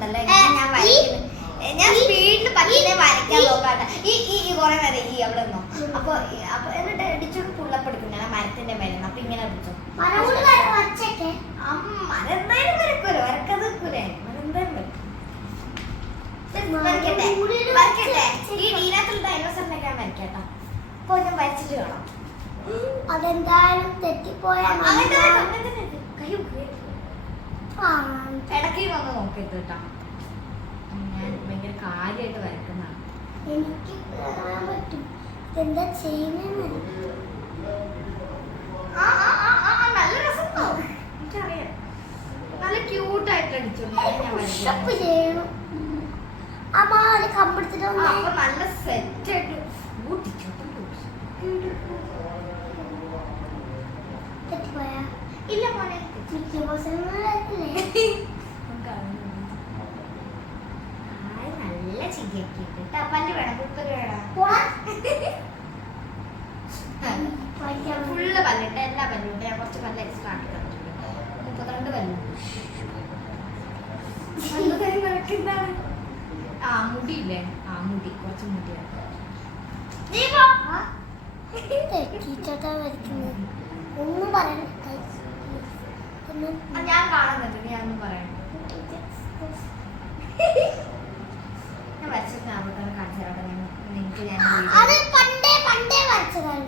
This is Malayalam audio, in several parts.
ഉണ്ടല്ലോ. ഞാൻ വരയ്ക്കുന്നത് ഞാൻ സ്പീഡിൽ പറ്റിയെ വരയ്ക്കാൻ നോക്കാട്ടെ ഈ ഈ ഈ കുറെ നേരം ഈ അവിടെ നിന്നോ. അപ്പൊ അപ്പൊ എന്നിട്ട് ഇടിച്ചോണ്ട് പുള്ളപ്പെടുക്കും ഞാൻ മരത്തിന്റെ മേലെ അപ്പൊ ഇങ്ങനെ അടിച്ചു. മരെന്തായാലും വരക്കൂലോ വരക്കത് വെക്കൂലേ മരെന്തായാലും വരക്കട്ടെ വരക്കട്ടെ ഈ ഡീനാത്തിൽ ഡൈനോസറിനൊക്കെ വരക്കട്ടോ അപ്പൊ ഞാൻ വരച്ചിട്ട് കാണാം. അതെന്തായാലും തെറ്റിപ്പോയാൽ കൈ ഇടയ്ക്ക് വന്ന് നോക്കരുത് കേട്ടോ. ഞാൻ ഭയങ്കര കാര്യമായിട്ട് വരക്കുന്നതാണ്. എനിക്ക് കാണാൻ പറ്റും. ഇതെന്താ ചെയ്യുന്നത് നല്ല രസമുണ്ടോ? എനിക്കറിയാം. നല്ല ക്യൂട്ടായിട്ട് അടിച്ചോണ്ട്. ചെയ്യണം. അമ്മ കമ്പെടുത്തിട്ട്. അപ്പൊ നല്ല സെറ്റ് ആയിട്ട് ഊട്ടിച്ചോട്ടെ തെറ്റിപ്പോയാ ഇല്ല മോനെ മിക്ക ബോസന്മാരല്ലേ ആയ് നല്ല ഉണ്ട് പല്ല് വേണം ഫുള്ള് എല്ലാ ഞാൻ കുറച്ച് പല്ല് എക്സ്ട്രാ ആക്കി തന്നിട്ടുണ്ട് മുപ്പത്തിരണ്ട് പല്ലുണ്ട് പല്ല് നിനക്കെന്താണ് ആ ആ മുടി കുറച്ച് ഒന്നും പറയണ്ട. ഞാൻ കാണുന്നുണ്ട്. ഞാൻ അതൊന്നും പറയണ്ട ഞാൻ വരച്ചിട്ട് അവിടെ കാണിച്ചു തരാം നിനക്ക് ഞാൻ അത് പണ്ടേ പണ്ടേ വരച്ചതാണ്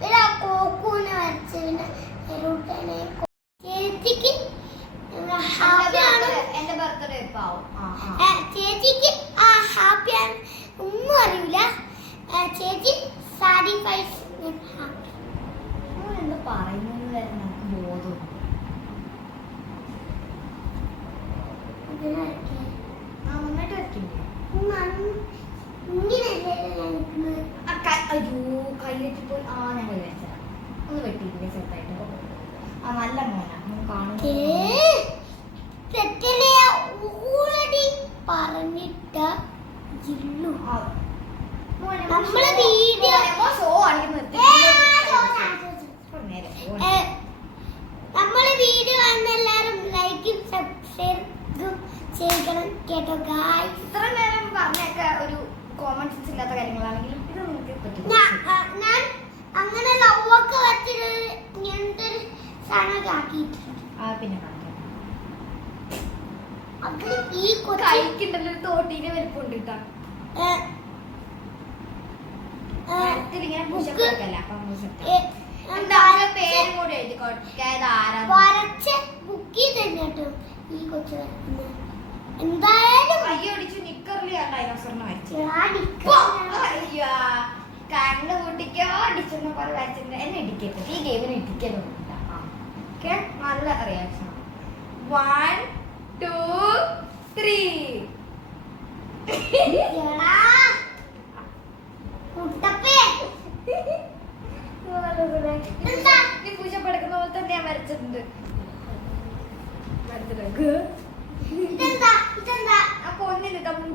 പിന്നെ ആ കോക്കൂനെ വരച്ച് പിന്നെ എറൂട്ടനെ ചേച്ചിക്ക് ഹാപ്പിയാണ്. എന്റെ ബർത്ത്ഡേ ഇപ്പൊ ആ ഏ, ആ ചേച്ചിക്ക് ആ ഹാപ്പിയാണ്. ഒന്നും അറിയില്ല ഏ, ചേച്ചി എന്താ പറയുന്നത് വരെ നമുക്ക് ബോധം ഇങ്ങനെ വരയ്ക്കാൻ. ആ നന്നായിട്ട് വരയ്ക്കില്ലേ ഉം, അങ് ഇങ്ങനെയല്ലേ ഞാൻ നിൽക്കുന്നത് ആ കൈ അയ്യോ പോയി. ആ ഞാൻ കൈ വെച്ചതാ ഒന്ന് വെട്ടിയില്ലേ ചെറുതായിട്ട്? ആ നല്ല മോനാ. പറഞ്ഞിട്ട നമ്മളെ വീഡിയോ- മോനെ, മോൻ show കാണിക്കുന്നത് ഏ, ആ, show കാണിച്ചു. ഇപ്പൊ നേരെ ഏ, നമ്മളെ വീഡിയോ കാണുന്ന ലൈക്കും സബ്സ്ക്രൈബും ചെയ്യണം കേട്ടോ ഗായ്സ് ഇത്ര നേരം പറഞ്ഞൊക്കെ ഒരു കോമൺ സെൻസ് ഇല്ലാത്ത കാര്യങ്ങളാണെങ്കിലും ഇത് നിങ്ങൾക്ക് പറ്റും. ഞാൻ അങ്ങനെ ലവൊക്കെ വെച്ചിട്ട് ഇങ്ങനത്തെ ഒരു സാധനമൊക്കെ ആക്കിയിട്ടുണ്ട്. ആ പിന്നെ അത് ഈ കൊച്ചു കഴിക്കുണ്ടല്ലോ ഒരു തോട്ടീനെ വലിപ്പമുണ്ട് കേട്ടോ. ഏ, ഏ, മരത്തിൽ ഇങ്ങനെ പുഷപ്പ് ബുക്ക് എടുക്കല്ലേ അപ്പൊ നമ്മൾ set ഏ, ആവും. എന്താ പേരും കൂടി എഴുതി കൊടുക്കാത് ആരാ വരച്ച ബുക്കിൽ തന്നെ കേട്ടോ ഈ കൊച്ചു എന്തായാലും കയ്യൊടിച്ച് നിക്കറിൽ ആ ഡൈനോസറിനെ വരച്ചു ഞാൻ അയ്യോ കണ്ണ് പൊട്ടിക്കോ അടിച്ചെന്ന് പോലെ വരച്ചിട്ടുണ്ട് എന്നെ ഇടിക്കരുത്. ഈ ഗെയിമിന് ഇടിക്കലൊന്നുമില്ല. ഓക്കെ? നല്ല റിയാക്ഷൻ വൺ ടു ത്രീ പൂജപ്പെടുക്കുന്ന പോലെ തന്നെ ഞാൻ വരച്ചിട്ടുണ്ട്. വരച്ചിട്ടുണ്ട്.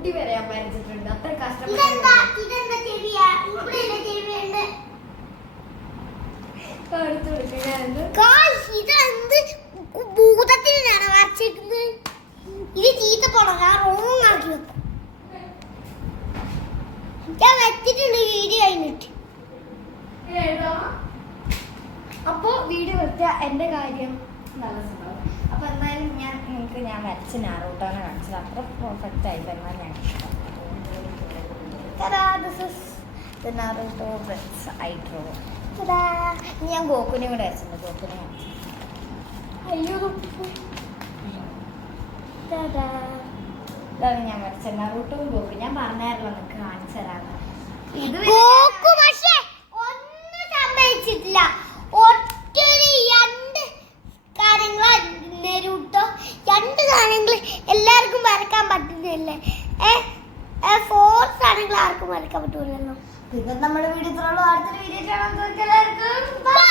മുടി വരെ ഞാൻ വരച്ചിട്ടുണ്ട് അത്ര കഷ്ടപ്പെട്ട് ഭൂതത്തിനാണ് വരച്ചിരിക്കുന്നത്. ഇത് ചീത്ത പോണം ഞാൻ റോങ് ആക്കി വെക്കും. ഞാൻ വെച്ചിട്ടുണ്ട് വീഡിയോ കഴിഞ്ഞിട്ട്. അപ്പോ വീഡിയോ വെച്ച എന്റെ കാര്യം. നല്ല സംഭവം അപ്പോൾ എന്തായാലും ഞാൻ നിങ്ങൾക്ക് ഞാൻ വരച്ച നാറൂട്ടാണ് കാണിച്ചത്. അത്ര പെർഫെക്റ്റ് ആയി തന്നാൽ ഞാൻ this is the Naruto breads I draw ഞാൻ ഗോകുനെ കൂടെ വരച്ചിട്ടുണ്ട്. ഗോക്കുനെ അയ്യോ ഞാൻ വരച്ച നാറൂട്ടവും ഗോകു ഞാൻ പറഞ്ഞായിരുന്നു നിങ്ങൾക്ക് കാണിച്ചു തരാമെന്ന് ഇത് ഗോക്കു പക്ഷേ ഒന്നും സംഭവിച്ചിട്ടില്ല. സാധനങ്ങൾ എല്ലാവർക്കും വരക്കാൻ പറ്റുന്നില്ലേ? ഏ ഫോർത്ത് ആണെങ്കിൽ ആർക്കും വരക്കാൻ പറ്റൂലല്ലോ. പിന്നെ നമ്മുടെ വീഡിയോ ഇത്രയുള്ളൂ. അടുത്തൊരു വീഡിയോ കാണാൻ എല്ലാവർക്കും ബൈ